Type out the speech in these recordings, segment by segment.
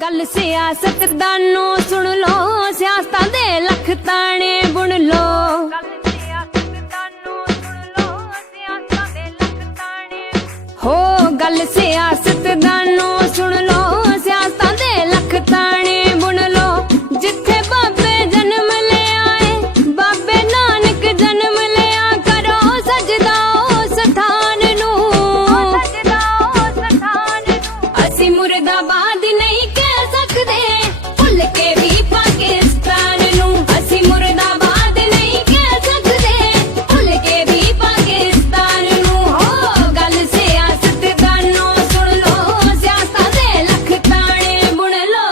गल सियासतदानों सुन लो, सियासतां दे लख ताने बुन लो। हो गल सियासतदानों सुन लो, सियासतां दे लख ताने बुन लो। जिथे बाबे जन्म ले आए, बाबे नानक जन्म लिया, करो सजदा उस स्थान नू। असी मुर्दाबाद नहीं कह सकदे, भुल के भी पाकिस्तान नू। असी मुर्दाबाद नहीं कह सकदे, भुल के भी पाकिस्तान नू। हो गल सियासतदानों सुन लो, सियासतां दे लख ताने बुन लो।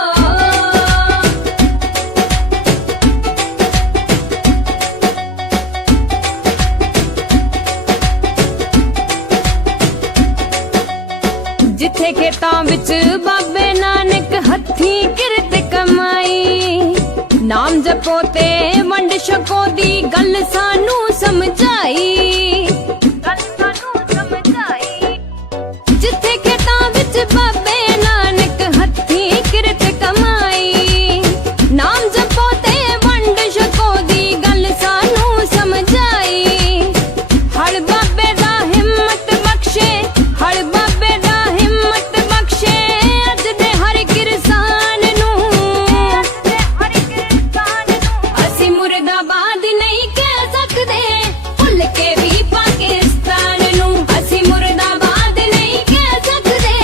जिथे खेतां विच बाबे नानक हथी किरत कमाई, नाम जपो ते वंड छको दी गल सानू समझाई। जिथे खेतां विच बाबे नानक हथी किरत कमाई, नाम जपो ते वंड छको दी गल सानू समझाई। हर बाबे दा हिम्मत बख्शे, हर बाबे दा हिम्मत बख्शे, अज दे हर किरसान नू। असी मुर्दाबाद नहीं कह सकदे, भुल के भी पाकिस्तान नू। असी मुर्दाबाद नहीं कह सकदे,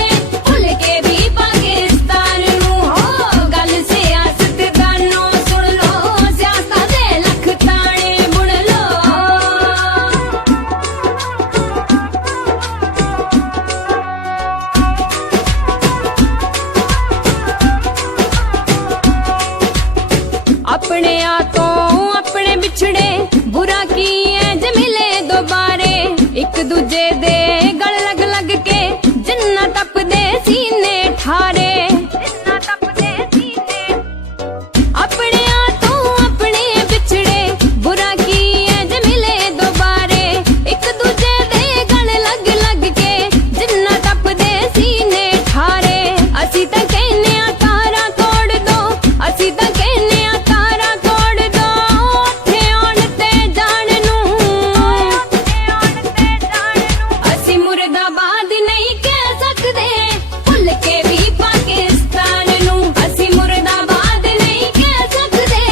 भुल के भी पाकिस्तान नू। हो गल सियासतदानों सुन लो, सियासतां दे लख ताने बुन लो। अपने तो अपने बिछड़े, बुरा किए ज मिले दोबारे। एक दूजे दे गल लग लग के, जिन्ना तपदे सीने ठारे। अपने तो अपने बिछड़े, बुरा किए ज मिले दोबारे। एक दूजे दे गल लग लग के, जिन्ना तपदे सीने ठारे। असी तां कहने आ तारा तोड़ दो, असी तां कहने आ तारा तोड़ दो, उत्थे आउण ते जाण नू। असी मुर्दाबाद नहीं कह सकदे, भुल के भी पाकिस्तान नू। असी मुर्दाबाद नहीं कह सकदे,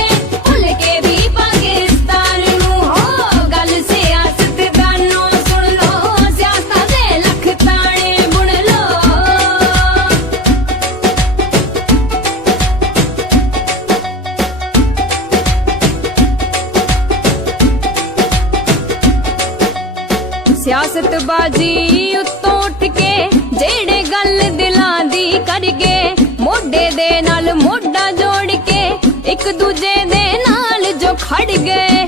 भुल के भी पाकिस्तान नू। हो गल सियासतदानों सुन लो, सियासतां दे लख ताने बुन लो। सियासतबाजी उत्तों उठ के, जेड़े गल दिलां दी कर गए, मोढे दे नाल मोढा जोड़ के, एक दूजे दे नाल जो खड़ गए।